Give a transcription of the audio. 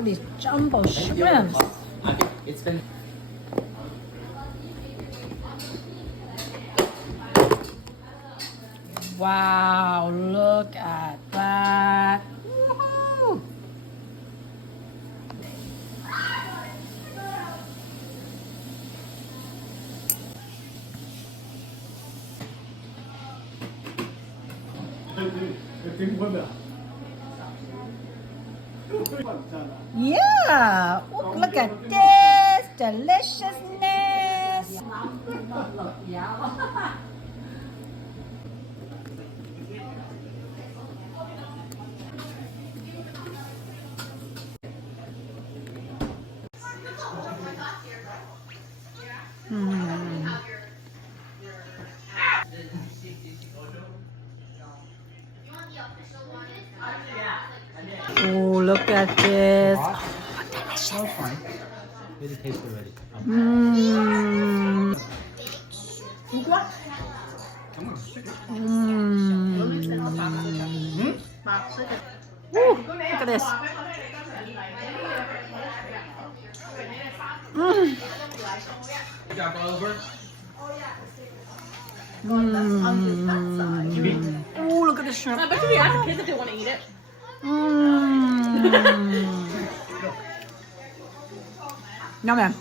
at these jumbo shrimps. It's been. Wow, look at that. Woohoo! Yeah, oh, look at this deliciousness. Oh, look at this. Oh, fine. Get a taste already. Mmm. Ooh, look at this. Oh, look at the shrimp. I bet you ask the kids if they want to eat it. Yum, man.